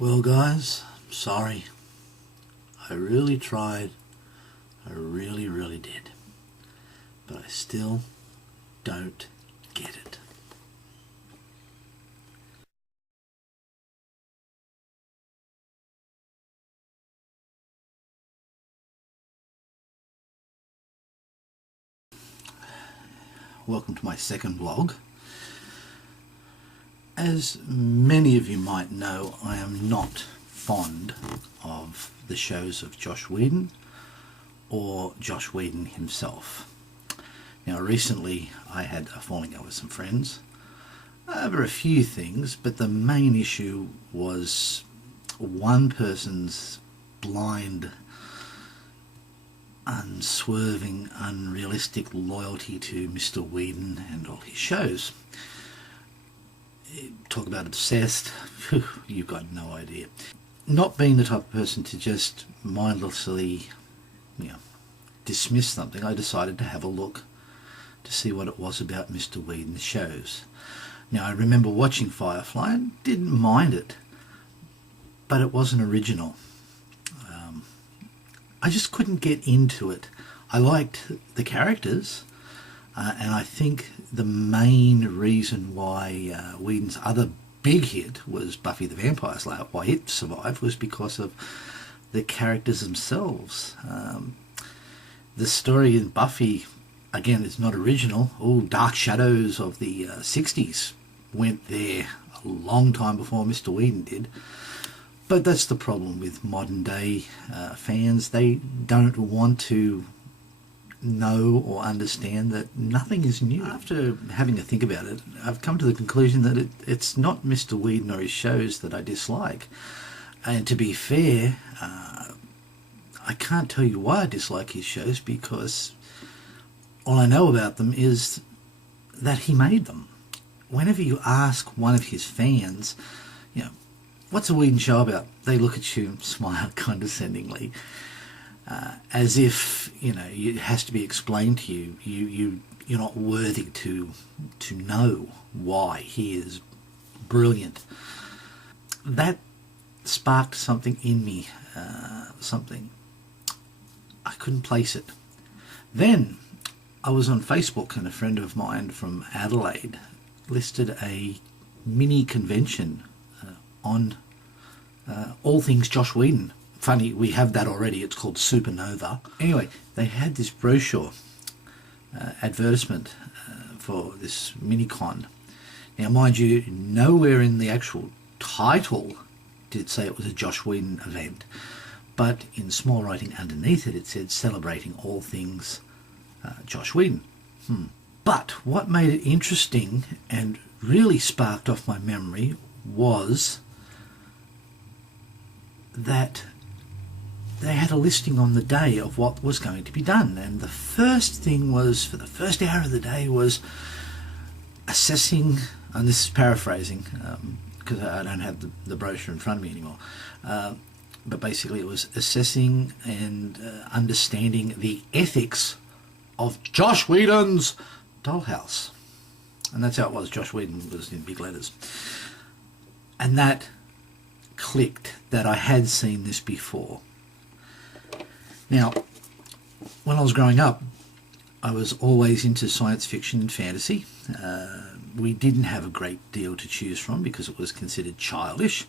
Well guys, sorry. I really tried. I really did. But I still don't get it. Welcome to my second vlog. As many of you might know, I am not fond of the shows of Joss Whedon or Joss Whedon himself. Now recently I had a falling out with some friends over a few things, but the main issue was one person's blind, unswerving, unrealistic loyalty to Mr. Whedon and all his shows. Talk about obsessed, you've got no idea. Not being the type of person to just mindlessly, dismiss something, I decided to have a look to see what it was about Mr. Whedon's shows. Now I remember watching Firefly and didn't mind it, but it wasn't original. I just couldn't get into it. I liked the characters, and I think the main reason why Whedon's other big hit was Buffy the Vampire Slayer, why it survived, was because of the characters themselves. The story in Buffy, again, is not original. All dark shadows of the 60s went there a long time before Mr. Whedon did. But that's the problem with modern day fans. They don't want to know or understand that nothing is new. After having a think about it, I've come to the conclusion that it's not Mr. Whedon or his shows that I dislike. And to be fair, I can't tell you why I dislike his shows, because all I know about them is that he made them. Whenever you ask one of his fans, what's a Whedon show about? They look at you and smile condescendingly, as if it has to be explained to you. You're not worthy to know why he is brilliant. That sparked something in me, something I couldn't place it. Then I was on Facebook, and a friend of mine from Adelaide listed a mini convention on all things Joss Whedon. Funny, we have that already. It's called Supernova. Anyway, they had this brochure advertisement for this mini-con. Now, mind you, nowhere in the actual title did it say it was a Joss Whedon event, but in small writing underneath it, it said celebrating all things Joss Whedon. But what made it interesting and really sparked off my memory was that they had a listing on the day of what was going to be done, and the first thing was, for the first hour of the day, was assessing, and this is paraphrasing because I don't have the brochure in front of me anymore, but basically it was assessing and understanding the ethics of Joss Whedon's Dollhouse. And that's how it was. Joss Whedon was in big letters. And that clicked, that I had seen this before. Now, when I was growing up, I was always into science fiction and fantasy. We didn't have a great deal to choose from because it was considered childish,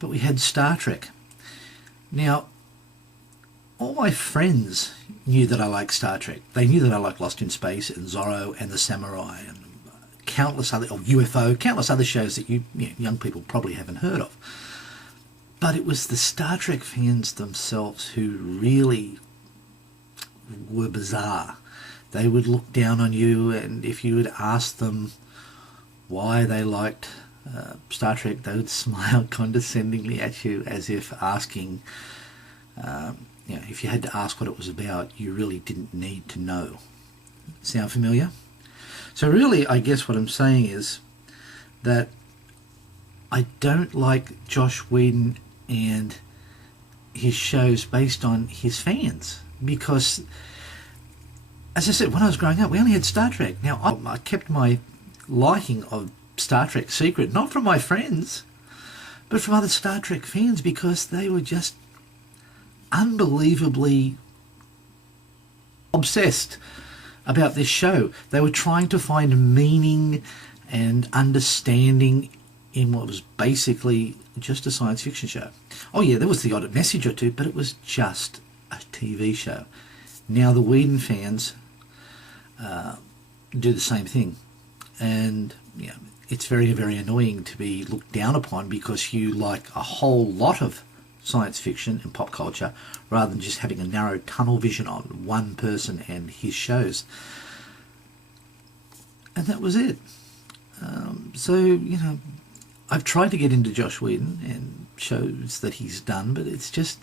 but we had Star Trek. Now, all my friends knew that I liked Star Trek. They knew that I liked Lost in Space and Zorro and the Samurai and countless other, UFO, countless other shows that young people probably haven't heard of. But it was the Star Trek fans themselves who really were bizarre. They would look down on you, and if you would ask them why they liked Star Trek, they would smile condescendingly at you, as if asking, if you had to ask what it was about, you really didn't need to know. Sound familiar? So really, I guess what I'm saying is that I don't like Joss Whedon and his shows based on his fans, because, as I said, when I was growing up, we only had Star Trek. Now, I kept my liking of Star Trek secret, not from my friends, but from other Star Trek fans, because they were just unbelievably obsessed about this show. They were trying to find meaning and understanding in what was basically just a science fiction show. Oh yeah, there was the odd message or two, but it was just a TV show. Now the Whedon fans do the same thing, and you know, it's very, very annoying to be looked down upon because you like a whole lot of science fiction and pop culture rather than just having a narrow tunnel vision on one person and his shows. And that was it. So, you know, I've tried to get into Joss Whedon and shows that he's done, but it's just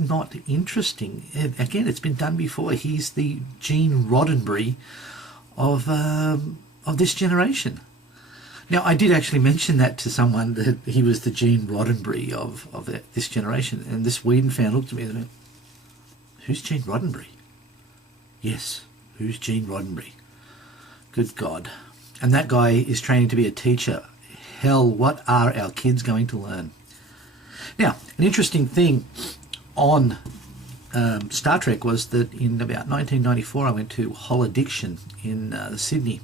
not interesting. And again, it's been done before. He's the Gene Roddenberry of this generation. Now, I did actually mention that to someone, that he was the Gene Roddenberry of this generation, and this Whedon fan looked at me and went, "Who's Gene Roddenberry?" Yes, who's Gene Roddenberry? Good God. And that guy is training to be a teacher. Hell, what are our kids going to learn? Now, an interesting thing on Star Trek was that in about 1994 I went to Holodiction in Sydney,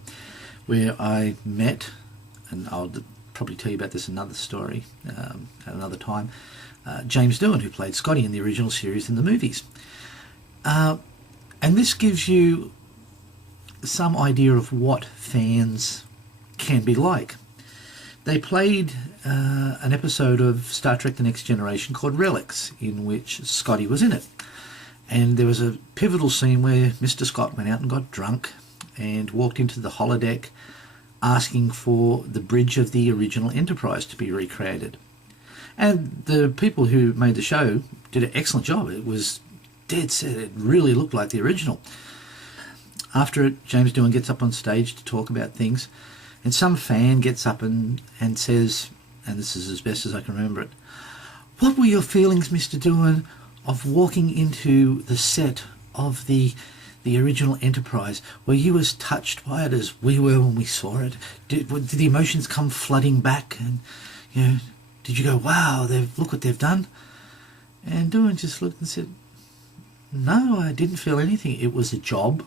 where I met, and I'll probably tell you about this another story at another time, James Doohan, who played Scotty in the original series and the movies. And this gives you some idea of what fans can be like. They played an episode of Star Trek The Next Generation called Relics, in which Scotty was in it. And there was a pivotal scene where Mr. Scott went out and got drunk and walked into the holodeck asking for the bridge of the original Enterprise to be recreated. And the people who made the show did an excellent job. It was dead set. It really looked like the original. After it, James Doohan gets up on stage to talk about things, and some fan gets up and says, and this is as best as I can remember it, "What were your feelings, Mr. Doohan, of walking into the set of the original Enterprise? Were you as touched by it as we were when we saw it? Did the emotions come flooding back? And you know, did you go, wow, look what they've done?" And Doohan just looked and said, "No, I didn't feel anything. It was a job.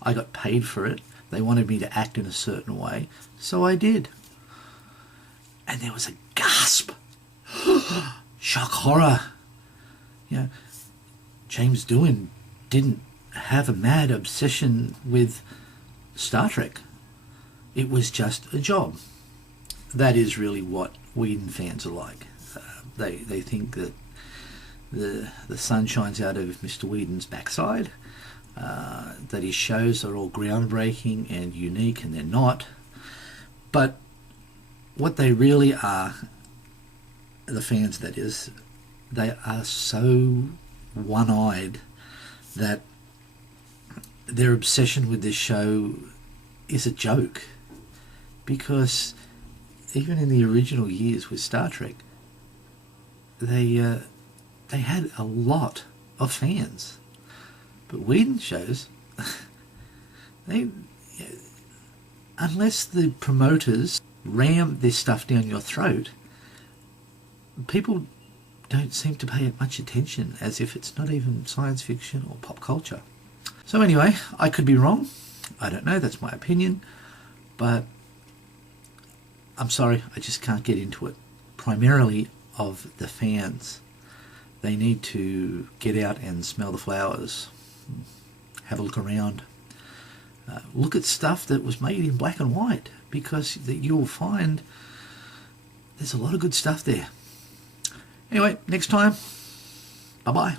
I got paid for it. They wanted me to act in a certain way, so I did." And there was a gasp. Shock horror. You know, James Doohan didn't have a mad obsession with Star Trek. It was just a job. That is really what Whedon fans are like. They think that the sun shines out of Mr. Whedon's backside, that his shows are all groundbreaking and unique, and they're not. But what they really are, the fans that is, they are so one-eyed that their obsession with this show is a joke. Because even in the original years with Star Trek, they had a lot of fans. But Whedon shows, unless the promoters ram this stuff down your throat, people don't seem to pay it much attention, as if it's not even science fiction or pop culture. So anyway, I could be wrong. I don't know, that's my opinion. But I'm sorry, I just can't get into it. Primarily of the fans. They need to get out and smell the flowers. Have a look around. Look at stuff that was made in black and white, because you'll find there's a lot of good stuff there. Anyway, next time, bye-bye.